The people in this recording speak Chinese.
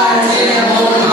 再见。